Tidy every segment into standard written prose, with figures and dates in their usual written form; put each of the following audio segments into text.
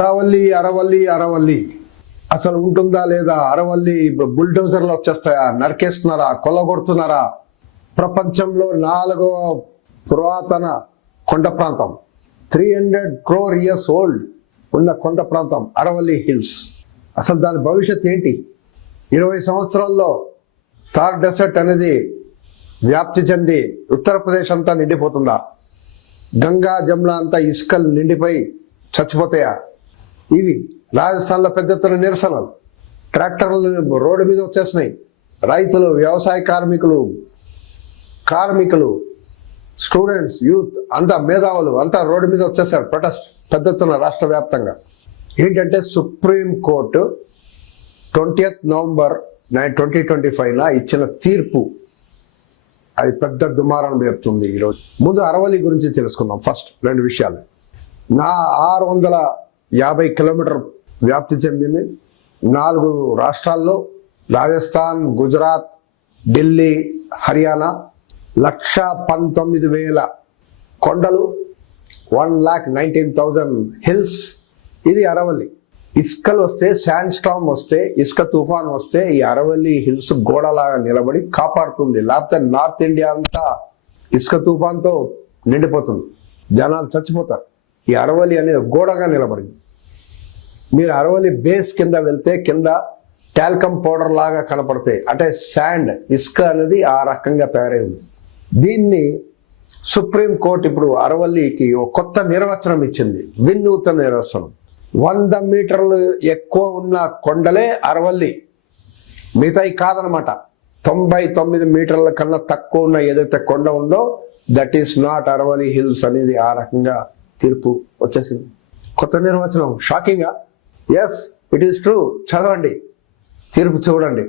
అరవల్లి అరవల్లి అరవల్లి అసలు ఉంటుందా లేదా? అరవల్లి బుల్డోజర్లు వచ్చేస్తాయా? నరికేస్తున్నారా? కొల్లగొడుతున్నారా? ప్రపంచంలో 4వ పురాతన కొండ ప్రాంతం, 300 crore years ఓల్డ్ ఉన్న కొండ ప్రాంతం అరవల్లి హిల్స్. అసలు దాని భవిష్యత్ ఏంటి? 20 సంవత్సరాల్లో థార్ డెసర్ట్ అనేది వ్యాప్తి చెంది ఉత్తరప్రదేశ్ అంతా నిండిపోతుందా? గంగా జమున అంతా ఇసుకలు నిండిపోయి చచ్చిపోతాయా? ఇవి రాజస్థాన్లో పెద్ద ఎత్తున నిరసనలు, ట్రాక్టర్లు రోడ్డు మీద వచ్చేస్తున్నాయి. రైతులు, వ్యవసాయ కార్మికులు, స్టూడెంట్స్, యూత్ అంతా, మేధావులు అంతా రోడ్డు మీద వచ్చేసారు. ప్రొటెస్ట్ పెద్ద ఎత్తున రాష్ట్ర వ్యాప్తంగా. ఏంటంటే సుప్రీం కోర్టు 20th November 2025 ఇచ్చిన తీర్పు అది పెద్ద దుమారం రేపుతుంది ఈరోజు. ముందు అరవల్లి గురించి తెలుసుకుందాం. ఫస్ట్ 2 విషయాలు. 650 కిలోమీటర్ వ్యాప్తి చెందింది 4 రాష్ట్రాల్లో, రాజస్థాన్, గుజరాత్, ఢిల్లీ, హర్యానా. 119,000 కొండలు, 119,000 హిల్స్. ఇది అరవల్లి. ఇసుకలు వస్తే, శాండ్ స్టామ్ వస్తే, ఇసుక తుఫాన్ వస్తే ఈ అరవల్లి హిల్స్ గోడలాగా నిలబడి కాపాడుతుంది. లేకపోతే నార్త్ ఇండియా అంతా ఇసుక తుఫాన్తో నిండిపోతుంది, జనాలు చచ్చిపోతారు. ఈ అరవల్లి అనేది గోడగా నిలబడింది. మీరు అరవల్లి బేస్ కింద వెళ్తే కింద టాల్కమ్ పౌడర్ లాగా కనపడతాయి. అంటే శాండ్, ఇసుక అనేది ఆ రకంగా తయారై ఉంది. దీన్ని సుప్రీం కోర్టు ఇప్పుడు అరవల్లికి ఒక కొత్త నిర్వచనం ఇచ్చింది, వినూత్న నిర్వచనం. 100 మీటర్లు ఎక్కువ ఉన్న కొండలే అరవల్లి, మిగతాయి కాదనమాట. 99 మీటర్ల కన్నా తక్కువ ఉన్న ఏదైతే కొండ ఉందో that is not Aravalli hills అనేది ఆ రకంగా తీర్పు వచ్చేసింది. కొత్త నిర్వచనం. షాకింగా? Yes, it is true. చదవండి, తీర్పు చూడండి.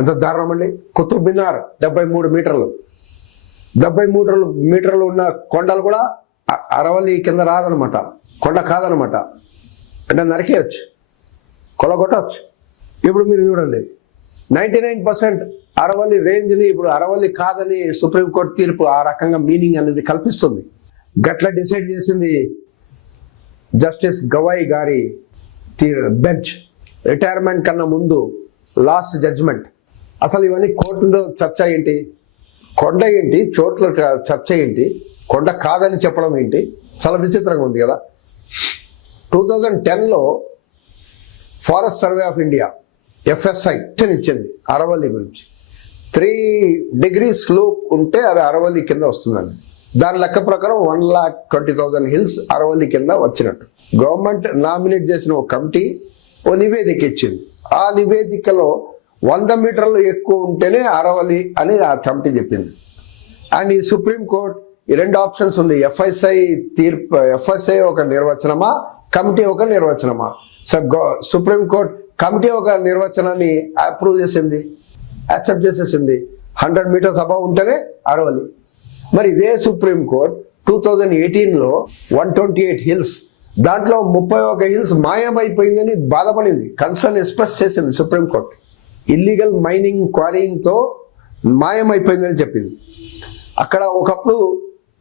ఎంత దారుణం అండి. కుతుబ్ మినార్ 73 మీటర్లు, 73 మీటర్లు ఉన్న కొండలు కూడా అరవల్లి కింద రాదనమాట, కొండ కాదనమాట. అంటే నరికేయచ్చు, కొలగొట్టవచ్చు. ఇప్పుడు మీరు చూడండి, 99% అరవల్లి రేంజ్ని ఇప్పుడు అరవల్లి కాదని సుప్రీంకోర్టు తీర్పు ఆ రకంగా మీనింగ్ అనేది కల్పిస్తుంది. గట్ల డిసైడ్ చేసింది జస్టిస్ గవాయి గారి బెంచ్. రిటైర్మెంట్ కన్నా ముందు లాస్ట్ జడ్జ్మెంట్. అసలు ఇవన్నీ కోర్టులో చర్చ ఏంటి? కొండ ఏంటి, చోట్ల చర్చ ఏంటి, కొండ కాదని చెప్పడం ఏంటి? చాలా విచిత్రంగా ఉంది కదా. 2010లో forest survey of India FSI ఇచ్చింది అరవల్లి గురించి. 3 degrees స్లోప్ ఉంటే అది అరవల్లి కింద వస్తుందండి. దాని లెక్క ప్రకారం 1,20,000 హిల్స్ అరవల్లి కింద వచ్చినట్టు. గవర్నమెంట్ నామినేట్ చేసిన ఒక కమిటీ ఓ నివేదిక ఇచ్చింది. ఆ నివేదికలో 100 మీటర్లు ఎక్కువ ఉంటేనే అరవల్లి అని ఆ కమిటీ చెప్పింది. అండ్ ఈ సుప్రీంకోర్టు ఈ 2 ఆప్షన్స్ ఉంది. FSI తీర్పు, FSI ఒక నిర్వచనమా, కమిటీ ఒక నిర్వచనమా? సో సుప్రీంకోర్టు కమిటీ ఒక నిర్వచనాన్ని అప్రూవ్ చేసింది, యాక్సెప్ట్ చేసేసింది. 100 మీటర్స్ అబౌవ్ ఉంటేనే అరవల్లి. మరి ఇదే సుప్రీంకోర్టు 2018లో 128 హిల్స్, దాంట్లో 31 హిల్స్ మాయమైపోయిందని బాధపడింది, కన్సర్న్ ఎక్స్ప్రెస్ చేసింది సుప్రీంకోర్టు. ఇల్లీగల్ మైనింగ్, క్వారీయింగ్తో మాయమైపోయిందని చెప్పింది. అక్కడ ఒకప్పుడు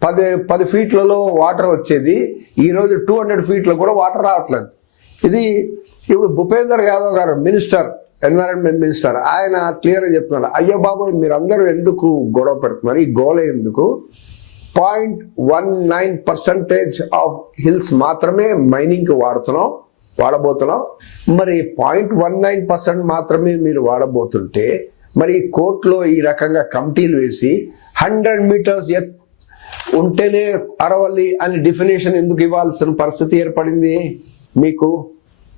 10 ఫీట్లలో వాటర్ వచ్చేది, ఈరోజు 200 ఫీట్లో కూడా వాటర్ రావట్లేదు. ఇది ఇప్పుడు భూపేందర్ యాదవ్ గారు, మినిస్టర్, ఎన్వైరన్మెంట్ మినిస్టర్, ఆయన క్లియర్గా చెప్తున్నారు, అయ్యో బాబు మీరందరూ ఎందుకు గొడవ పెడుతున్నారు, ఈ గోల ఎందుకు? 0.19% ఆఫ్ హిల్స్ మాత్రమే మైనింగ్కి వాడబోతున్నాం. మరి 0.19% మాత్రమే మీరు వాడబోతుంటే మరి కోర్టులో ఈ రకంగా కమిటీలు వేసి 100 మీటర్స్ ఉంటేనే అరవల్లి అని డెఫినేషన్ ఎందుకు ఇవ్వాల్సిన పరిస్థితి ఏర్పడింది మీకు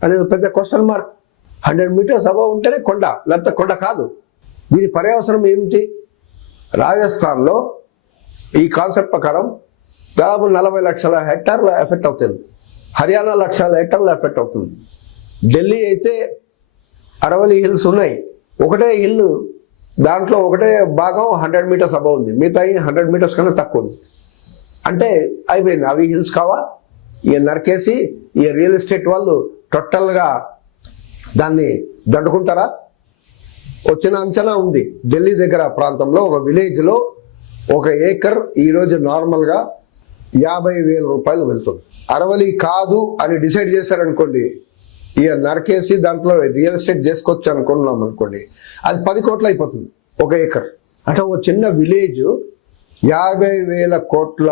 అనేది పెద్ద క్వశ్చన్ మార్క్. 100 మీటర్స్ అబౌవ్ ఉంటేనే కొండ, లేకపోతే కొండ కాదు. దీని పర్యవసరం ఏమిటి? రాజస్థాన్లో ఈ కాన్సెప్ట్ ప్రకారం దాదాపు 40 లక్షల హెక్టార్లు ఎఫెక్ట్ అవుతుంది, హర్యానా 1 లక్షల హెక్టార్లు ఎఫెక్ట్ అవుతుంది. ఢిల్లీ అయితే అరవల్లి హిల్స్ ఉన్నాయి, ఒకటే హిల్, దాంట్లో ఒకటే భాగం 100 మీటర్స్ అబౌవ్ ఉంది, మిగతా 100 మీటర్స్ కన్నా తక్కువ ఉంది. అంటే అయిపోయింది, అవి హిల్స్ కావా? ఇక నరికేసి ఈ రియల్ ఎస్టేట్ వాళ్ళు టోటల్గా దాన్ని దండుకుంటారా? వచ్చిన అంచనా ఉంది, ఢిల్లీ దగ్గర ప్రాంతంలో ఒక విలేజ్లో 1 ఏకర్ ఈరోజు నార్మల్గా 50,000 రూపాయలు వెళ్తుంది. అరవలి కాదు అని డిసైడ్ చేశారనుకోండి, ఇక నరకేసి దాంట్లో రియల్ ఎస్టేట్ చేసుకోవచ్చు అనుకున్నాం అనుకోండి, అది 10 కోట్లు అయిపోతుంది 1 ఏకర్. అంటే ఒక చిన్న విలేజ్ 50,000 కోట్ల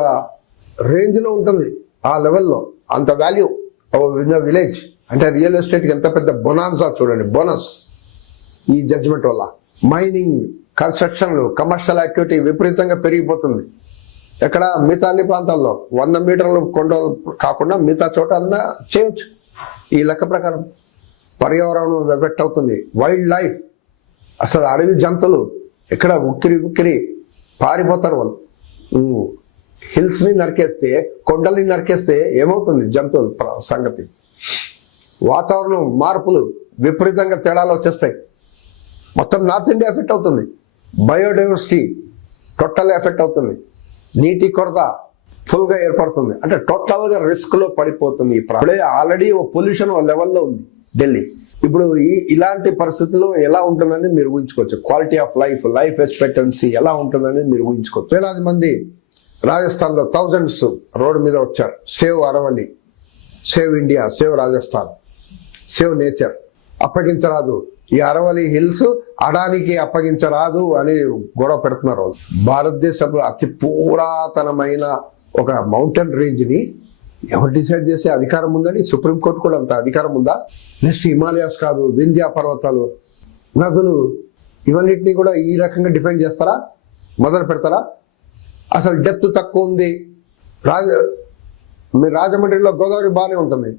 రేంజ్లో ఉంటుంది. ఆ లెవెల్లో అంత వాల్యూ విన్న విలేజ్. అంటే రియల్ ఎస్టేట్కి ఎంత పెద్ద బొనాన్సా చూడండి, బోనస్ ఈ జడ్జిమెంట్ వల్ల. మైనింగ్, కన్స్ట్రక్షన్లు, కమర్షియల్ యాక్టివిటీ విపరీతంగా పెరిగిపోతుంది. ఎక్కడ మిగతా అన్ని ప్రాంతాల్లో 100 మీటర్లు కొండలు కాకుండా మిగతా చోట అన్నా చేయవచ్చు. ఈ లెక్క ప్రకారం పర్యావరణం ఎఫెక్ట్ అవుతుంది. వైల్డ్ లైఫ్, అసలు అడవి జంతువులు ఎక్కడ ఉక్కిరి పారిపోతారు వాళ్ళు. హిల్స్ని నరికేస్తే, కొండల్ని నరికేస్తే ఏమవుతుంది జంతువుల సంగతి? వాతావరణం మార్పులు విపరీతంగా తేడాలు వచ్చేస్తాయి. మొత్తం నార్త్ ఇండియా ఎఫెక్ట్ అవుతుంది. బయోడైవర్సిటీ టోటల్ ఎఫెక్ట్ అవుతుంది. నీటి కొరత ఫుల్గా ఏర్పడుతుంది. అంటే టోటల్గా రిస్క్లో పడిపోతుంది. ఇప్పుడే ఆల్రెడీ ఓ పొల్యూషన్ లెవెల్లో ఉంది ఢిల్లీ. ఇప్పుడు ఇలాంటి పరిస్థితుల్లో ఎలా ఉంటుందని మీరు ఊహించుకోవచ్చు. క్వాలిటీ ఆఫ్ లైఫ్ ఎక్స్పెక్టెన్సీ ఎలా ఉంటుందని మీరు ఊహించుకోవచ్చు. వేలాది మంది రాజస్థాన్లో థౌజండ్స్ రోడ్డు మీద వచ్చారు. Save Aravalli, save India, save Rajasthan, save nature. అప్పగించరాదు, ఈ అరవల్లి హిల్స్ అడానికి అప్పగించరాదు అని గొడవ పెడుతున్నారు. భారతదేశంలో అతి పురాతనమైన ఒక మౌంటైన్ రేంజ్ని ఎవరు డిసైడ్ చేసే అధికారం ఉందని? సుప్రీంకోర్టు కూడా అంత అధికారం ఉందా? నెక్స్ట్ హిమాలయాస్ కాదు, వింధ్యా పర్వతాలు, నదులు, ఇవన్నిటిని కూడా ఈ రకంగా డిఫైన్ చేస్తారా? మొదలు పెడతారా? అసలు డెప్త్ తక్కువ ఉంది. మీ రాజమండ్రిలో గోదావరి బాగానే ఉంటుంది,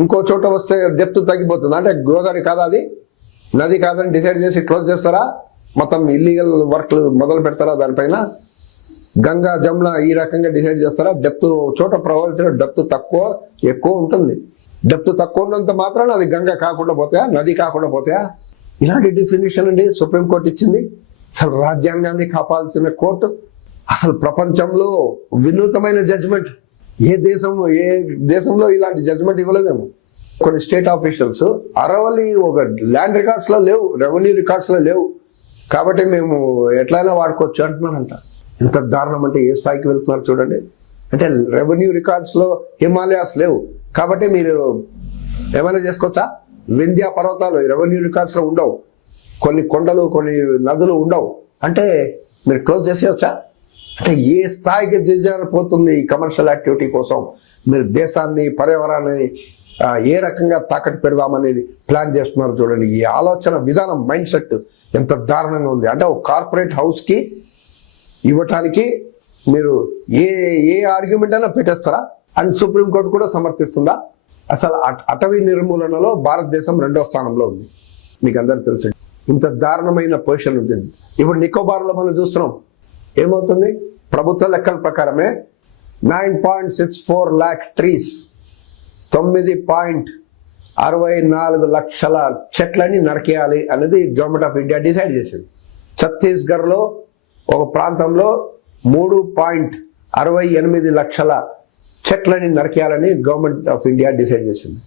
ఇంకో చోట వస్తే డెప్త్ తగ్గిపోతుంది. అంటే గోదావరి కాదా, అది నది కాదని డిసైడ్ చేసి క్లోజ్ చేస్తారా? మొత్తం ఇల్లీగల్ వర్క్లు మొదలు పెడతారా దానిపైన? గంగా, జమున ఈ రకంగా డిసైడ్ చేస్తారా? డెప్త్ చోట ప్రవహించిన డెప్త్ ఎక్కువ ఉంటుంది. డెప్త్ తక్కువ ఉన్నంత మాత్రాన అది గంగా కాకుండా పోతాయా, నది కాకుండా పోతాయా? ఇలాంటి డెఫినేషన్ అండి సుప్రీంకోర్టు ఇచ్చింది. అసలు రాజ్యాంగాన్ని కాపాల్సిన కోర్టు, అసలు ప్రపంచంలో వినూతమైన జడ్జిమెంట్. ఏ దేశంలో ఇలాంటి జడ్జిమెంట్ ఇవ్వలేదేమో. కొన్ని స్టేట్ ఆఫీషియల్స్ అరవల్లి ఒక ల్యాండ్ రికార్డ్స్లో లేవు, రెవెన్యూ రికార్డ్స్లో లేవు, కాబట్టి మేము ఎట్లయినా వాడుకోవచ్చు అంటున్నారంట. ఎంత దారుణం అంటే ఏ స్థాయికి వెళ్తున్నారు చూడండి. అంటే రెవెన్యూ రికార్డ్స్లో హిమాలయాస్ లేవు కాబట్టి మీరు ఏమైనా చేసుకోవచ్చా? వింధ్యా పర్వతాలు రెవెన్యూ రికార్డ్స్లో ఉండవు, కొన్ని కొండలు, కొన్ని నదులు ఉండవు, అంటే మీరు క్లోజ్ చేసేయచ్చా? అంటే ఏ స్థాయికి దిగజారిపోతుంది ఈ కమర్షియల్ యాక్టివిటీ కోసం. మీరు దేశాన్ని, పర్యావరణాన్ని ఏ రకంగా తాకట్టు పెడదామనేది ప్లాన్ చేస్తున్నారు చూడండి. ఈ ఆలోచన విధానం, మైండ్ సెట్ ఎంత దారుణంగా ఉంది. అంటే ఒక కార్పొరేట్ హౌస్కి ఇవ్వటానికి మీరు ఏ ఆర్గ్యుమెంట్ అయినా పెట్టేస్తారా? అండ్ సుప్రీంకోర్టు కూడా సమర్థిస్తుందా? అసలు అటవీ నిర్మూలనలో భారతదేశం 2వ స్థానంలో ఉంది, మీకు అందరికి తెలుసు. ఇంత దారుణమైన పొజిషన్ ఉంటుంది. ఇప్పుడు నికోబార్లో మనం చూస్తున్నాం, ఏమవుతుంది? ప్రభుత్వ లెక్కల ప్రకారమే 9.64 lakh ట్రీస్, 9.64 లక్షల చెట్లని నరికేయాలి అనేది గవర్నమెంట్ ఆఫ్ ఇండియా డిసైడ్ చేసింది. ఛత్తీస్గఢ్లో ఒక ప్రాంతంలో 3.68 లక్షల చెట్లని నరికేయాలని గవర్నమెంట్ ఆఫ్ ఇండియా డిసైడ్ చేసింది.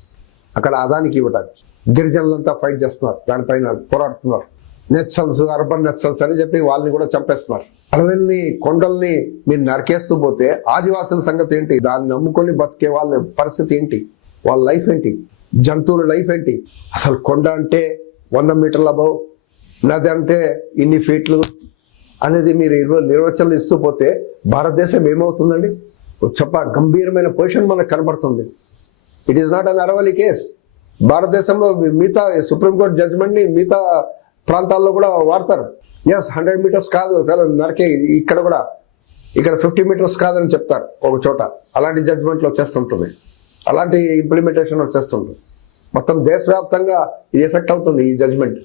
అక్కడ అదానికి ఇవ్వడానికి గిరిజనులంతా ఫైట్ చేస్తున్నారు, దానిపైన పోరాడుతున్నారు. నెట్సల్స్, అర్బన్ నెట్సల్స్ అని చెప్పి వాళ్ళని కూడా చంపేస్తున్నారు. అడవుల్ని, కొండల్ని మీరు నరికేస్తూ పోతే ఆదివాసుల సంగతి ఏంటి? దాన్ని నమ్ముకొని బతికే వాళ్ళ పరిస్థితి ఏంటి? వాళ్ళ లైఫ్ ఏంటి? జంతువుల లైఫ్ ఏంటి? అసలు కొండ అంటే 100 మీటర్ల అబౌవ్, నది అంటే ఇన్ని ఫీట్లు అనేది మీరు నిర్వచనాలు ఇస్తూ పోతే భారతదేశం ఏమవుతుందండి? గంభీరమైన పొజిషన్ మనకు కనబడుతుంది. It is not an Aravalli case. భారతదేశంలో మిగతా సుప్రీంకోర్టు జడ్జిమెంట్ని మిగతా ప్రాంతాల్లో కూడా వాడతారు. 100 మీటర్స్ కాదు నరికే, ఇక్కడ 50 మీటర్స్ కాదని చెప్తారు ఒక చోట. అలాంటి జడ్జిమెంట్లు వచ్చేస్తుంటుంది, అలాంటి ఇంప్లిమెంటేషన్ వచ్చేస్తుంది. మొత్తం దేశవ్యాప్తంగా ఇది ఎఫెక్ట్ అవుతుంది ఈ జడ్జిమెంట్.